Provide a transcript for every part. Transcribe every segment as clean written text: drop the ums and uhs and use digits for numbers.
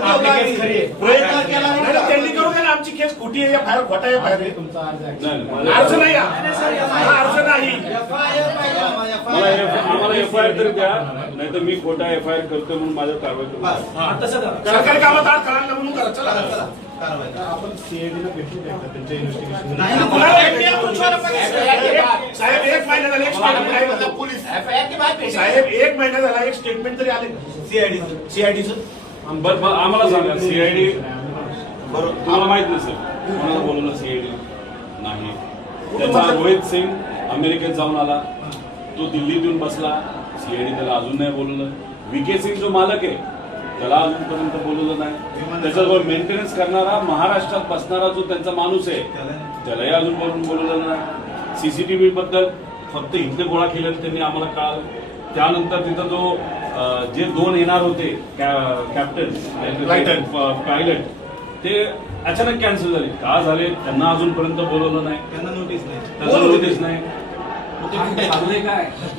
प्रयत्न केला त्यांनी करू द्या ना, आमची केस खोटी आहे, फायर खोटा आहे, फायर अर्ज नाही, अर्ज नाही, आम्हाला एफआयआर तरी द्या, नाही तर मी खोटा एफआयआर करतो म्हणून माझ्यावर कारवाई करू. सरकारी कामात अडथळा म्हणून करा. चला आपण सीआयडीला भेटू द्या त्यांच्या इन्व्हेस्टिगेशन. साहेब एक महिना झाला, साहेब एक महिना झाला, एक स्टेटमेंट तरी आले सीआयडीचं. बरं आम्हाला सांगा, सीआयडी बरोबर तुम्हाला माहित नसेल कोणाला बोलवलं सीआयडी नाही. त्याचा रोहित सिंग अमेरिकेत जाऊन आला, तो दिल्लीत येऊन बसला, सीआयडी त्याला अजून नाही बोलवलं. व्हीके सिंग जो मालक आहे त्याला अजूनपर्यंत बोलवलं नाही. त्याच्याजवळ मेंटेनन्स करणारा महाराष्ट्रात बसणारा जो त्यांचा माणूस आहे त्यालाही अजून बोलवलं नाही. सीसीटीव्ही बद्दल फक्त इथले गोळा केले त्यांनी आम्हाला कळालं. त्यानंतर तिथं जो जे 2 येणार होते कॅप्टन पायलट ते अचानक कॅन्सल झाले. का झाले त्यांना अजूनपर्यंत बोलवलं नाही, त्यांना नोटीस नाही.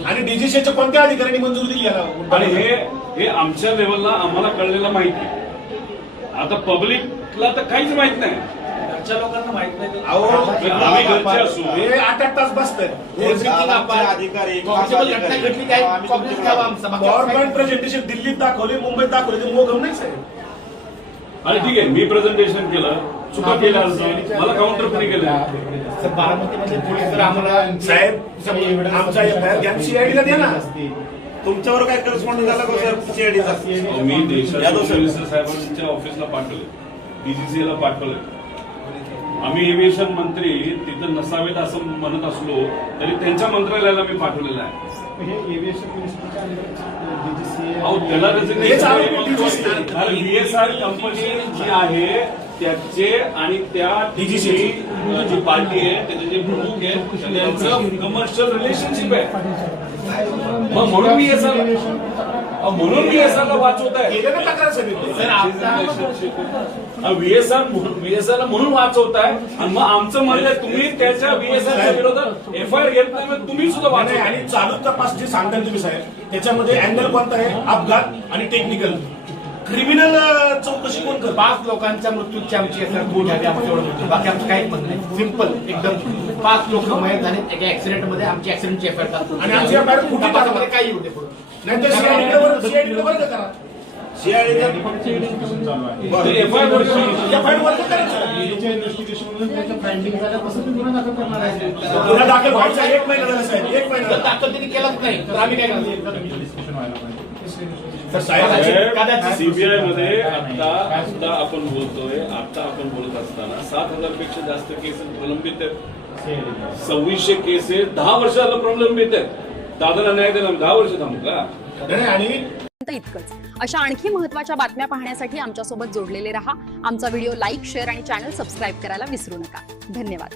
आणि डीजीसीच्या कोणत्या अधिकाऱ्यांनी मंजुरी दिली याला? आणि हे आमच्या लेवलला आम्हाला कळलेलं माहिती. आता पब्लिकला तर काहीच माहित नाही. लोकांना माहित नाही. आम्ही घरचे असू, हे 8 तास बसतात अधिकारी गव्हर्नमेंट प्रेझेंटेशन दिल्लीत दाखवले, मुंबईत दाखवले, ते मोगम नाही साहेब. आणि ठीक आहे मी प्रेझेंटेशन केलं, चुका केल्या, मला काउंटर पण केलं. बारामतीमध्ये पोलीस जर आम्हाला साहेब आमचा एफआयआर घ्या, सीआयडीला द्या ना. तुमच्यावर काय करस्पॉन्ड झाला का सर सीआयडीचा? मी देशाच्या मिनिस्टर साहेबांच्या ऑफिसला पाठवले, डीजीसीला पाठवले. आम्ही एव्हिएशन मंत्री तिथं नसावेत असं म्हणत असलो तरी त्यांच्या मंत्रालयाला मी पाठवलेलं आहे. त्याला VSR कंपनी जी आहे त्याचे आणि त्या डीजीसी जी पार्टी आहे त्याचे जे प्रमुख आहे त्यांचं कमर्शियल रिलेशनशिप आहे. मग म्हणून VSR ला वाचवत आहे. VSR ला म्हणून वाचवत आहे. आणि मग आमचं म्हणलं तुम्ही त्याच्या VSRच्या विरोधात एफआयआर घेत नाही, तुम्ही सुद्धा वाचवताय. आणि चालू तपास जे सांगताय तुम्ही साहेब त्याच्यामध्ये अँगल कोणता आहे? अपघात आणि टेक्निकल. क्रिमिनल चौकशी कोण करत? 5 लोकांच्या मृत्यूची आमची झाली, आमच्यावर मृत्यू, बाकी आमचं काहीच म्हणणं नाही. सिंपल एकदम 5 लोक मयत झाले एका ऍक्सिडेंट मध्ये. आमची ऍक्सिडेंटची एफआयआर टाकतो आणि आमची एफआयआर तपासामध्ये काही येऊ दे पुढे. नाही तर सीआयडीला वर्ग करा. इन्व्हेस्टिगेशन गुन्हा दाखल व्हायचा 1 महिना झाला साहेब, 1 महिना दाखल त्यांनी केलाच नाही तर आम्ही काय करणार? सीबीआय मध्ये आता आपण बोलतोय, आता आपण बोलत असताना 7,000 पेक्षा जास्त केसेस प्रलंबित आहेत. 2600 केसेस 10 वर्ष झालं प्रलंबित आहेत. दादाला न्याय दिला 10 वर्ष थांबू का? आणि इतकंच. अशा आणखी महत्त्वाच्या बातम्या पाहण्यासाठी आमच्यासोबत जोडलेले रहा. आमचा व्हिडिओ लाईक, शेअर आणि चॅनल सबस्क्राईब करायला विसरू नका. धन्यवाद.